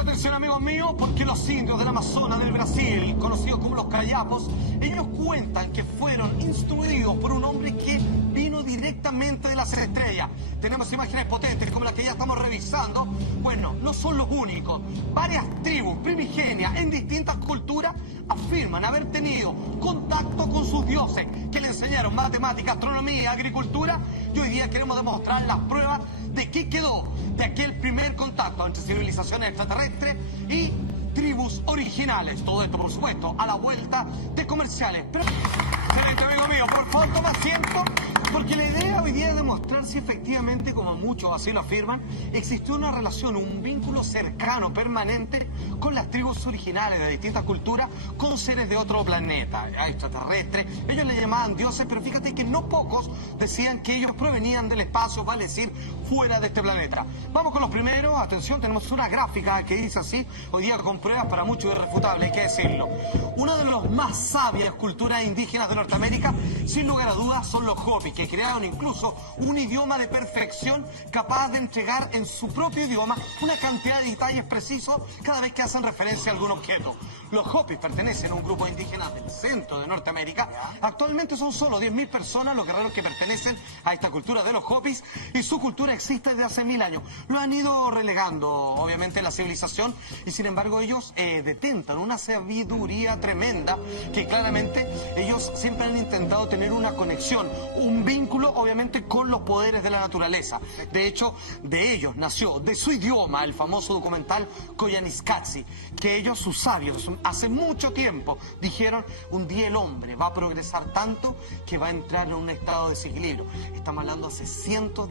Mucha atención, amigos míos, porque los indios del Amazonas del Brasil, conocidos como los Cayapos, ellos cuentan que fueron instruidos por un hombre que vino directamente de las estrellas. Tenemos imágenes potentes como las que ya estamos revisando. Bueno, no son los únicos. Varias tribus primigenias en distintas culturas afirman haber tenido contacto con sus dioses, que le enseñaron matemática, astronomía, agricultura, y hoy día queremos demostrar las pruebas de qué quedó de aquel primer contacto entre civilizaciones extraterrestres y tribus originales. Todo esto, por supuesto, a la vuelta de comerciales. Pero, amigo mío, por favor, toma asiento, porque la idea hoy día es demostrar si efectivamente, como muchos así lo afirman, existió una relación, un vínculo cercano, permanente, con las tribus originales de distintas culturas, con seres de otro planeta, extraterrestres. Ellos le llamaban dioses, pero fíjate que no pocos decían que ellos provenían del espacio, vale decir, fuera de este planeta. Vamos con los primeros. Atención, tenemos una gráfica que dice así, hoy día con pruebas para muchos irrefutables, hay que decirlo. Una de las más sabias culturas indígenas de Norteamérica, sin lugar a dudas, son los Hopis, que crearon incluso un idioma de perfección capaz de entregar en su propio idioma una cantidad de detalles precisos cada vez que hacen referencia a algún objeto. Los Hopis pertenecen a un grupo de indígenas del centro de Norteamérica. Actualmente son solo 10.000 personas los guerreros que pertenecen a esta cultura de los Hopis, y su cultura existe desde hace 1000 años. Lo han ido relegando, obviamente, en la civilización, y sin embargo ellos detentan una sabiduría tremenda que claramente ellos siempre han intentado tener una conexión, un vínculo, obviamente, con los poderes de la naturaleza. De hecho, de ellos nació, de su idioma, el famoso documental Koyaanisqatsi, que ellos, sus sabios, hace mucho tiempo dijeron: un día el hombre va a progresar tanto que va a entrar en un estado de desequilibrio. Estamos hablando hace cientos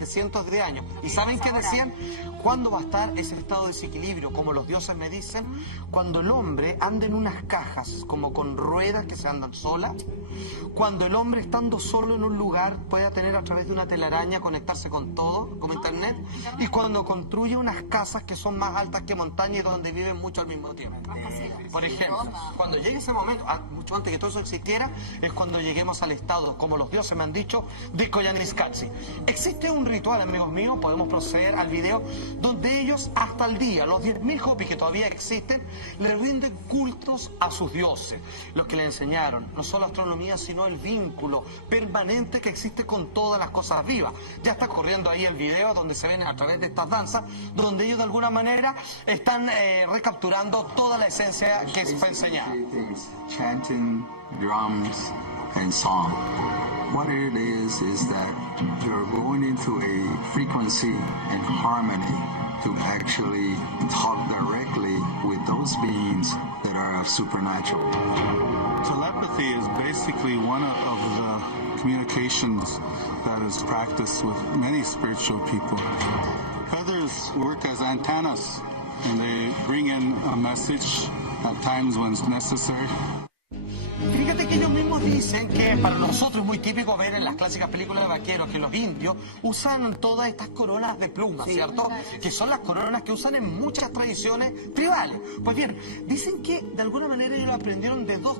de años. ¿Y saben qué decían? ¿Cuándo va a estar ese estado de desequilibrio? Como los dioses me dicen, cuando el hombre anda en unas cajas como con ruedas que se andan solas, cuando el hombre, estando solo en un lugar, pueda tener a través de una telaraña conectarse con todo, como internet, y cuando construye unas casas que son más altas que montañas y donde viven muchos al mismo tiempo. Por ejemplo, cuando llegue ese momento, mucho antes que todo eso existiera, es cuando lleguemos al estado, como los dioses me han dicho, de Koyaanisqatsi. Existe un ritual, amigos míos, podemos proceder al video, donde ellos hasta el día, los 10.000 Hopis que todavía existen, le rinden cultos a sus dioses, los que le enseñaron no solo astronomía, sino el vínculo permanente que existe con todas las cosas vivas. Ya está corriendo ahí el video donde se ven a través de estas danzas, donde ellos de alguna manera están recapturando toda la esencia que fue enseñada. Chanting, drums, and song. What it is that you're going into a frequency and harmony to actually talk directly with those beings that are supernatural. Telepathy is basically one of the communications that is practiced with many spiritual people. Feathers work as antennas, and they bring in a message at times when it's necessary. Fíjate que ellos mismos dicen que para nosotros es muy típico ver en las clásicas películas de vaqueros que los indios usan todas estas coronas de plumas, ¿cierto? Que son las coronas que usan en muchas tradiciones tribales. Pues bien, dicen que de alguna manera ellos aprendieron de dos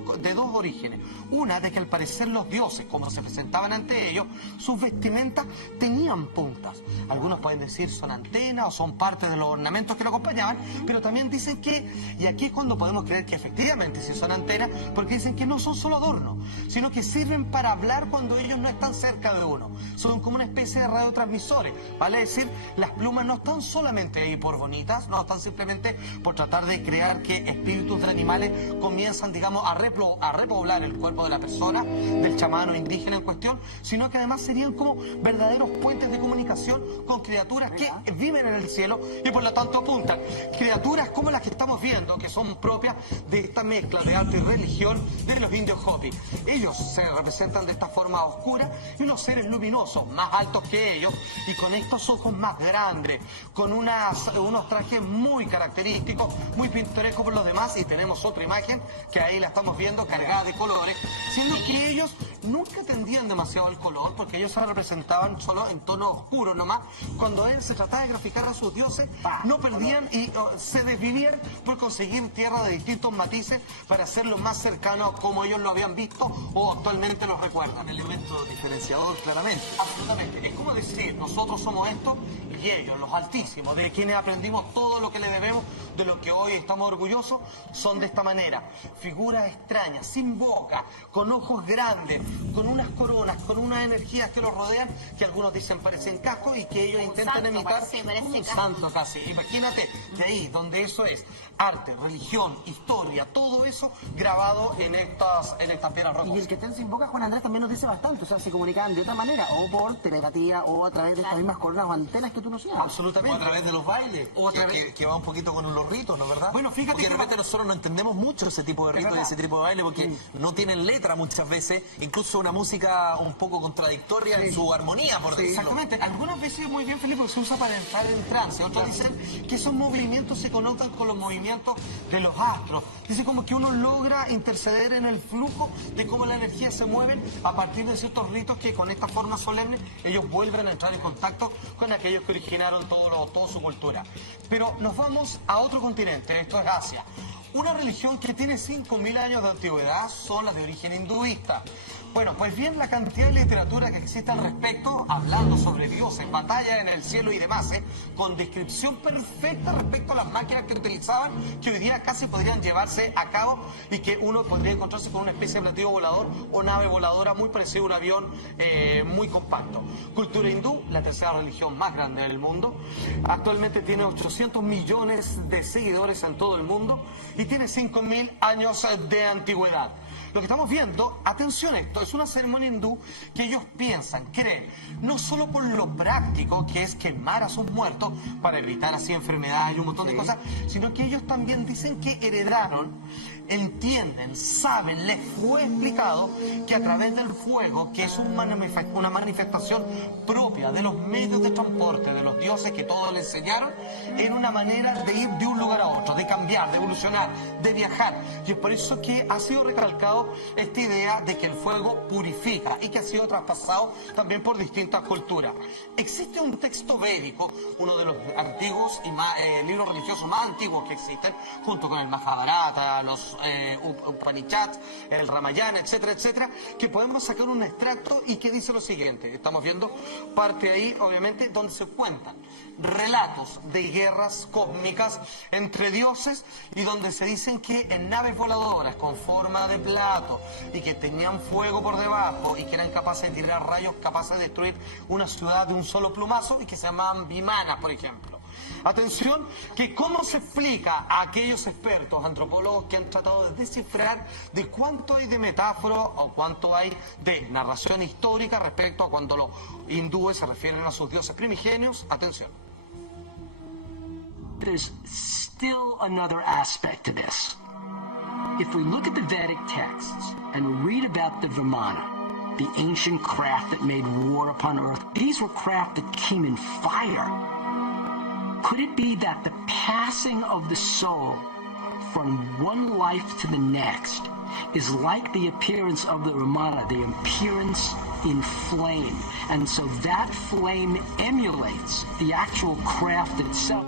orígenes. Una, de que al parecer los dioses, como se presentaban ante ellos, sus vestimentas tenían puntas. Algunos pueden decir son antenas o son parte de los ornamentos que lo acompañaban, pero también dicen que, y aquí es cuando podemos creer que efectivamente sí son antenas, porque dicen que no son solo adornos, sino que sirven para hablar cuando ellos no están cerca de uno. Son como una especie de radiotransmisores, ¿vale? Es decir, las plumas no están solamente ahí por bonitas, no están simplemente por tratar de crear que espíritus de animales comienzan, digamos, a repoblar el cuerpo de la persona, del chamán o indígena en cuestión, sino que además serían como verdaderos puentes de comunicación con criaturas que viven en el cielo y por lo tanto apuntan. Criaturas como las que estamos viendo, que son propias de esta mezcla de arte y religión de los indios Hopi. Ellos se representan de esta forma oscura y unos seres luminosos, más altos que ellos y con estos ojos más grandes, con unos trajes muy característicos, muy pintorescos por los demás. Y tenemos otra imagen que ahí la estamos viendo cargada de colores, siendo que ellos nunca tendían demasiado al color, porque ellos se representaban solo en tono oscuro nomás. Cuando él se trataba de graficar a sus dioses, no perdían y se desvivían por conseguir tierra de distintos matices para hacerlo más cercano como ellos ellos lo habían visto o actualmente lo recuerdan. Un elemento diferenciador, claramente. Absolutamente. Es como decir, nosotros somos esto y ellos, los altísimos, de quienes aprendimos todo lo que le debemos, de lo que hoy estamos orgullosos, son de esta manera. Figuras extrañas, sin boca, con ojos grandes, con unas coronas, con unas energías que los rodean, que algunos dicen parecen cascos y que ellos intentan imitar un santo casi. Imagínate, de ahí, donde eso es arte, religión, historia, todo eso grabado en estas piedras rocosas. Y el que estén sin boca, Juan Andrés, también nos dice bastante, o sea, se comunicaban de otra manera, o por telepatía, o a través de estas mismas coronas o antenas que tú nos decías. Absolutamente. O a través de los bailes, O a través- que va un poquito con los ritos, ¿no es verdad? Bueno, fíjate porque de que- repente nosotros no entendemos mucho ese tipo de ritos y ese tipo de baile porque no tienen letra muchas veces, incluso una música un poco contradictoria en su armonía, por decirlo. Exactamente. Algunas veces, muy bien, Felipe, se usa para entrar en trance. Otros dicen que esos movimientos se conectan con los movimientos de los astros. Dice como que uno logra interceder en el flujo de cómo la energía se mueve a partir de ciertos ritos que con esta forma solemne ellos vuelven a entrar en contacto con aquellos que originaron toda su cultura. Pero nos vamos a otro continente, esto es Asia. Una religión que tiene 5.000 años de antigüedad son las de origen hinduista. Bueno, pues bien, la cantidad de literatura que existe al respecto, hablando sobre dioses, batallas en el cielo y demás, con descripción perfecta respecto a las máquinas que utilizaban, que hoy día casi podrían llevarse a cabo y que uno podría encontrarse con una especie de platillo volador o nave voladora muy parecida a un avión muy compacto. Cultura hindú, la tercera religión más grande del mundo, actualmente tiene 800 millones de seguidores en todo el mundo y tiene 5.000 años de antigüedad. Lo que estamos viendo, atención, esto es una ceremonia hindú que ellos piensan, creen, no solo por lo práctico, que es quemar a sus muertos para evitar así enfermedades y un montón de cosas, sino que ellos también dicen que heredaron, entienden, saben, les fue explicado que a través del fuego, que es una manifestación propia de los medios de transporte de los dioses que todos les enseñaron, era una manera de ir de un lugar a otro, de cambiar, de evolucionar, de viajar. Y es por eso que ha sido recalcado esta idea de que el fuego purifica y que ha sido traspasado también por distintas culturas. Existe un texto védico, uno de los antiguos y libros religiosos más antiguos que existen, junto con el Mahabharata, los Upanishads, el Ramayana, etcétera, etcétera, que podemos sacar un extracto y que dice lo siguiente. Estamos viendo parte ahí, obviamente, donde se cuentan relatos de guerras cósmicas entre dioses y donde se dicen que en naves voladoras con forma de plato y que tenían fuego por debajo y que eran capaces de tirar rayos capaces de destruir una ciudad de un solo plumazo y que se llamaban vimanas, por ejemplo. Atención, que cómo se explica a aquellos expertos, antropólogos que han tratado de descifrar de cuánto hay de metáfora o cuánto hay de narración histórica respecto a cuando los hindúes se refieren a sus dioses primigenios. Atención. There's still another aspect to this. If we look at the Vedic texts and read about the Vimana, the ancient craft that made war upon earth, these were craft that came in fire. Could it be that the passing of the soul from one life to the next is like the appearance of the Ramana, the appearance in flame, and so that flame emulates the actual craft itself?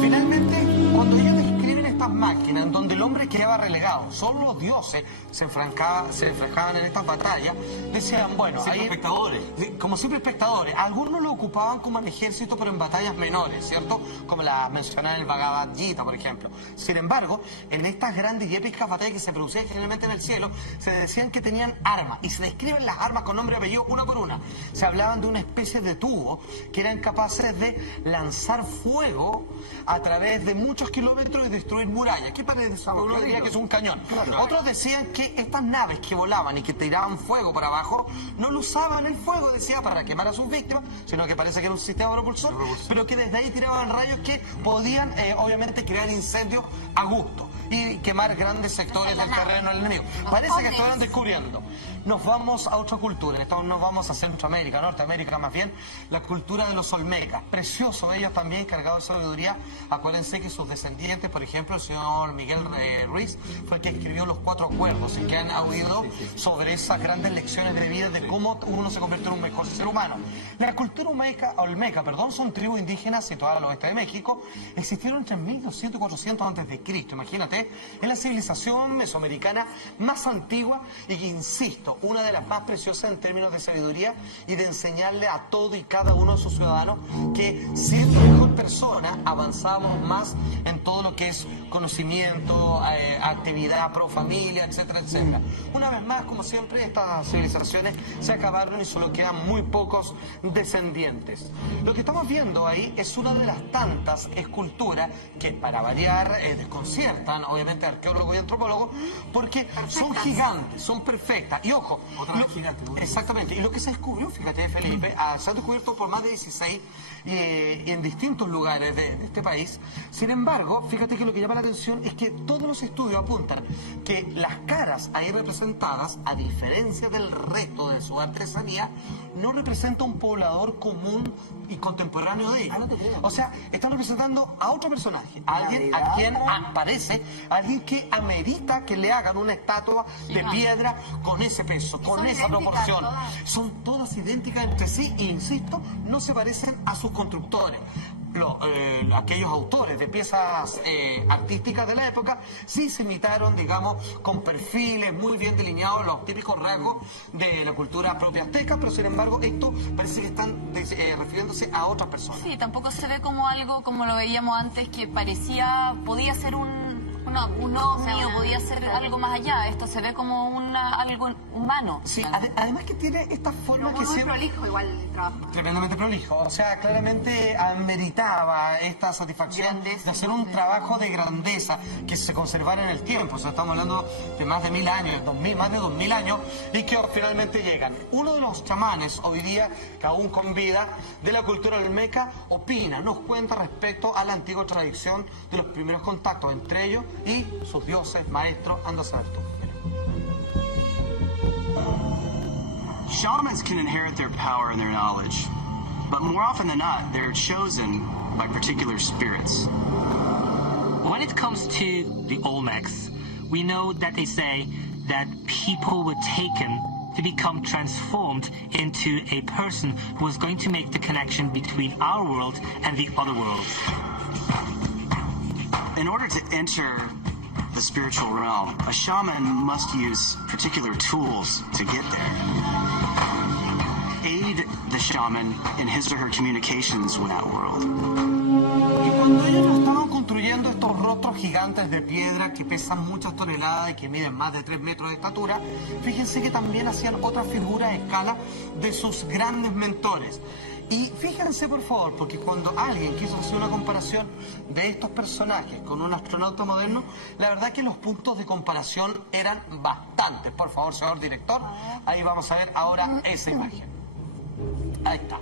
Finalmente, cuando ellos describen estas máquinas en donde el hombre quedaba relegado, solo los dioses se enfrascaban en estas batallas, decían, bueno, Siempre ahí, espectadores. como siempre espectadores, algunos lo ocupaban como en ejército, pero en batallas menores, ¿cierto? Como la mencionada en el Bhagavad Gita, por ejemplo. Sin embargo, en estas grandes y épicas batallas que se producían generalmente en el cielo, se decían que tenían armas, y se describen las armas con nombre y apellido una por una. Se hablaban de una especie de tubo que eran capaces de lanzar fuego a través de muchos kilómetros y destruir murallas. ¿Qué parece? Uno diría que es un cañón. Otros decían que estas naves que volaban y que tiraban fuego para abajo, no lo usaban el fuego, decía, para quemar a sus víctimas, sino que parece que era un sistema propulsor, pero que desde ahí tiraban rayos que podían, obviamente, crear incendios a gusto y quemar grandes sectores del terreno del enemigo. Parece que estuvieran descubriendo. Nos vamos a otra cultura, nos vamos a Centroamérica, Norteamérica más bien, la cultura de los olmecas. Preciosos ellos también, cargados de sabiduría. Acuérdense que sus descendientes, por ejemplo, el señor Miguel Ruiz, fue el que escribió los 4 acuerdos, en que han oído sobre esas grandes lecciones de vida de cómo uno se convierte en un mejor ser humano. La cultura olmeca, son tribus indígenas situadas al oeste de México, existieron entre 1200 y 400 a.C., imagínate Felipe, es la civilización mesoamericana más antigua y que, insisto, una de las más preciosas en términos de sabiduría y de enseñarle a todo y cada uno de sus ciudadanos que, siendo mejor persona, avanzamos más en todo lo que es conocimiento, actividad pro familia, etcétera, etcétera. Una vez más, como siempre, estas civilizaciones se acabaron y solo quedan muy pocos descendientes. Lo que estamos viendo ahí es una de las tantas esculturas que, para variar, desconciertan, obviamente, arqueólogos y antropólogos, porque son gigantes, son perfectas. Y ojo, exactamente, y lo que se descubrió, fíjate, Felipe, se han descubierto por más de 16 en distintos lugares de este país. Sin embargo, fíjate que lo que llama la atención es que todos los estudios apuntan que las caras ahí representadas, a diferencia del resto de su artesanía, no representa un poblador común y contemporáneo de ellos. O sea, están representando a otro personaje, a alguien a quien parece, alguien que amerita que le hagan una estatua de piedra con ese peso, con esa proporción. Son todas idénticas entre sí e, insisto, no se parecen a sus constructores. Aquellos autores de piezas artísticas de la época sí se imitaron, digamos, con perfiles muy bien delineados, los típicos rasgos de la cultura propia azteca, pero sin embargo esto parece que están refiriéndose a otras personas. Sí, tampoco se ve como algo como lo veíamos antes, que parecía, podía ser un ovni o podía ser algo más allá. Esto se ve como algo humano. Sí, además que tiene esta forma que muy prolijo igual el trabajo. Tremendamente prolijo, o sea, claramente meritaba esta satisfacción de hacer un trabajo de grandeza que se conservara en el tiempo. O sea, estamos hablando de más de 1000 años, más de 2000 años, y que finalmente llegan. Uno de los chamanes hoy día, que aún con vida, de la cultura olmeca, opina, nos cuenta respecto a la antigua tradición de los primeros contactos entre ellos y sus dioses, maestros, anda a saber tú. Shamans can inherit their power and their knowledge, but more often than not, they're chosen by particular spirits. When it comes to the Olmecs, we know that they say that people were taken to become transformed into a person who was going to make the connection between our world and the other worlds. In order to enter the spiritual realm, a shaman must use particular tools to get there. Aid the shaman in his or her communications with that world. Y cuando ellos estaban construyendo estos rostros gigantes de piedra que pesan muchas toneladas y que miden más de 3 metros de estatura, fíjense que también hacían otras figuras a escala de sus grandes mentores. Y fíjense, por favor, porque cuando alguien quiso hacer una comparación de estos personajes con un astronauta moderno, la verdad que los puntos de comparación eran bastantes. Por favor, señor director, ahí vamos a ver ahora esa imagen. Ahí está.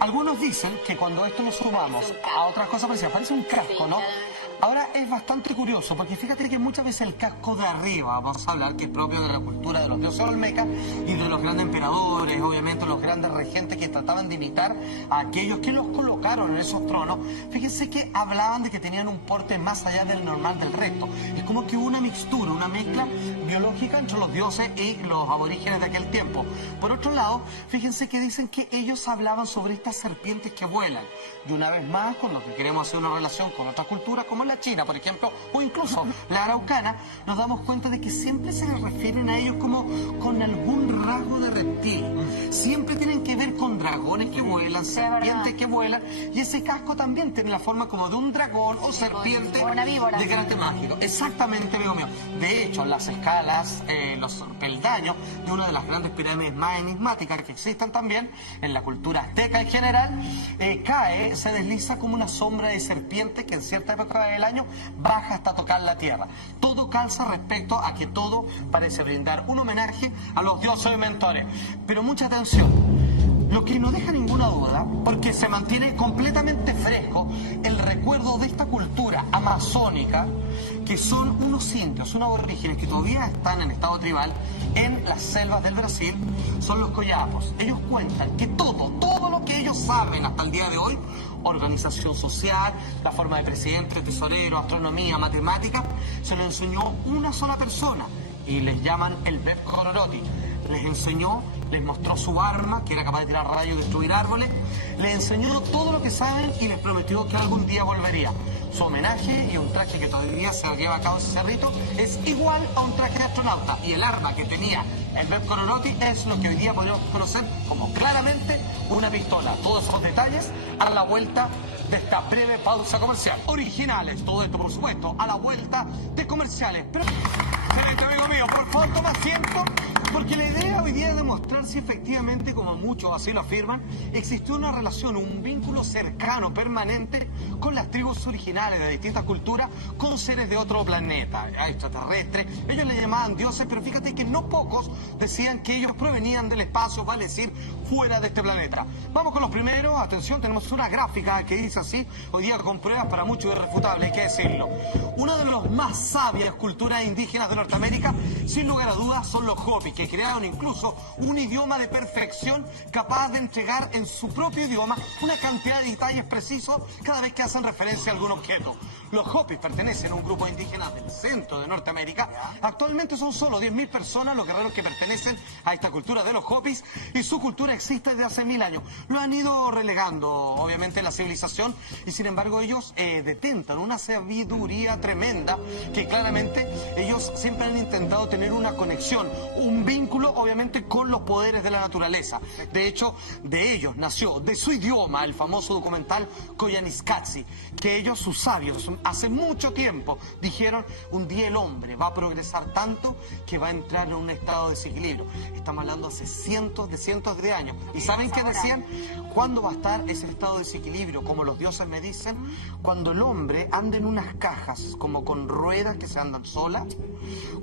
Algunos dicen que cuando esto lo sumamos a otras cosas parecidas, parece un casco, ¿no? Ahora es bastante curioso, porque fíjate que muchas veces el casco de arriba, vamos a hablar, que es propio de la cultura de los dioses olmecas y de los grandes emperadores, obviamente los grandes regentes que trataban de imitar a aquellos que los colocaron en esos tronos, fíjense que hablaban de que tenían un porte más allá del normal del resto. Es como que una mixtura, una mezcla biológica entre los dioses y los aborígenes de aquel tiempo. Por otro lado, fíjense que dicen que ellos hablaban sobre estas serpientes que vuelan. Y una vez más, con lo que queremos hacer una relación con otras culturas, como la China, por ejemplo, o incluso la araucana, nos damos cuenta de que siempre se les refieren a ellos como con algún rasgo de reptil. Siempre tienen que ver con dragones que vuelan, serpientes que vuelan, y ese casco también tiene la forma como de un dragón o serpiente de carácter mágico. Exactamente, amigo mío. De hecho, las escalas, los peldaños de una de las grandes pirámides más enigmáticas que existen también en la cultura azteca en general, se desliza como una sombra de serpiente que en cierta época del año baja hasta tocar la tierra. Todo calza respecto a que todo parece brindar un homenaje a los dioses mentores. Pero mucha atención, lo que no deja ninguna duda, porque se mantiene completamente fresco el recuerdo de esta cultura amazónica, que son unos indios, unos aborígenes que todavía están en estado tribal en las selvas del Brasil, son los coyapos. Ellos cuentan que todo lo que ellos saben hasta el día de hoy, organización social, la forma de presidente, tesorero, astronomía, matemática, se lo enseñó una sola persona y les llaman el Beb Cororoti. Les enseñó, les mostró su arma, que era capaz de tirar rayos y destruir árboles, les enseñó todo lo que saben y les prometió que algún día volvería. su homenaje y un traje que todavía se lleva a cabo ese cerrito es igual a un traje de astronauta. Y el arma que tenía el Bev Cororotti es lo que hoy día podemos conocer como claramente una pistola. Todos esos detalles a la vuelta de esta breve pausa comercial. Originales, todo esto por supuesto, a la vuelta de comerciales. Pero, amigo mío, por favor toma asiento, porque la idea hoy día es demostrar si efectivamente, como muchos así lo afirman, existe una relación, un vínculo cercano, permanente, con las tribus originales de distintas culturas, con seres de otro planeta, extraterrestres. Ellos le llamaban dioses, pero fíjate que no pocos decían que ellos provenían del espacio, vale decir, fuera de este planeta. Vamos con los primeros. Atención, tenemos una gráfica que dice así, hoy día con pruebas para muchos irrefutables, hay que decirlo. Una de las más sabias culturas indígenas de Norteamérica, sin lugar a dudas, son los Hopis, que crearon incluso un idioma de perfección capaz de entregar en su propio idioma una cantidad de detalles precisos cada vez que hacen referencia a algún objeto. Los Hopis pertenecen a un grupo indígena del centro de Norteamérica. Actualmente son solo 10.000 personas los guerreros que pertenecen a esta cultura de los Hopis, y su cultura existe desde hace 1000 años. Lo han ido relegando, obviamente, en la civilización, y sin embargo ellos detentan una sabiduría tremenda que claramente ellos siempre han intentado tener una conexión, un vínculo, obviamente, con los poderes de la naturaleza. De hecho, de ellos nació, de su idioma, el famoso documental Koyaanisqatsi, que ellos, sus sabios, hace mucho tiempo dijeron: un día el hombre va a progresar tanto que va a entrar en un estado de desequilibrio. Estamos hablando hace cientos de años. ¿Y saben qué decían? ¿Cuándo va a estar ese estado de desequilibrio? Como los dioses me dicen, cuando el hombre anda en unas cajas como con ruedas que se andan solas,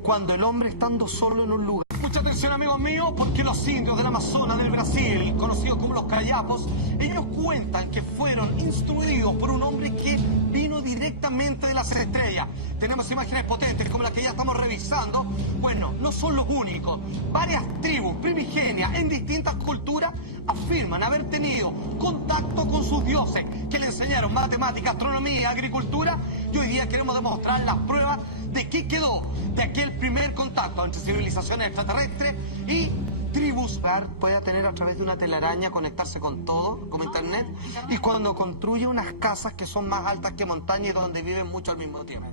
cuando el hombre estando solo en un lugar. Mucha atención, amigos míos, porque los indios del Amazonas del Brasil, conocidos como los Kayapos, ellos cuentan que fueron instruidos por un hombre que vino directamente de las estrellas. Tenemos imágenes potentes como las que ya estamos revisando. Bueno, no son los únicos. Varias tribus primigenias en distintas culturas afirman haber tenido contacto con sus dioses, que le enseñaron matemática, astronomía, agricultura, y hoy día queremos demostrar las pruebas de qué quedó de aquel primer contacto entre civilizaciones extraterrestres y tribus. Puede tener a través de una telaraña, conectarse con todo, como internet, y cuando construye unas casas que son más altas que montañas y donde viven muchos al mismo tiempo.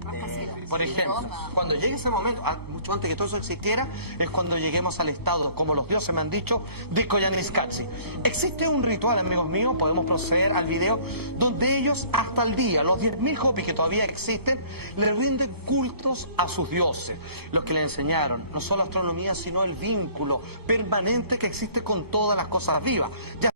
Por ejemplo, cuando llegue ese momento, mucho antes que todo eso existiera, es cuando lleguemos al estado, como los dioses me han dicho, de Koyaanisqatsi. Existe un ritual, amigos míos, podemos proceder al video, donde ellos hasta el día, los 10.000 Hopis que todavía existen, le rinden cultos a sus dioses, los que le enseñaron no solo astronomía, sino el vínculo permanente que existe con todas las cosas vivas.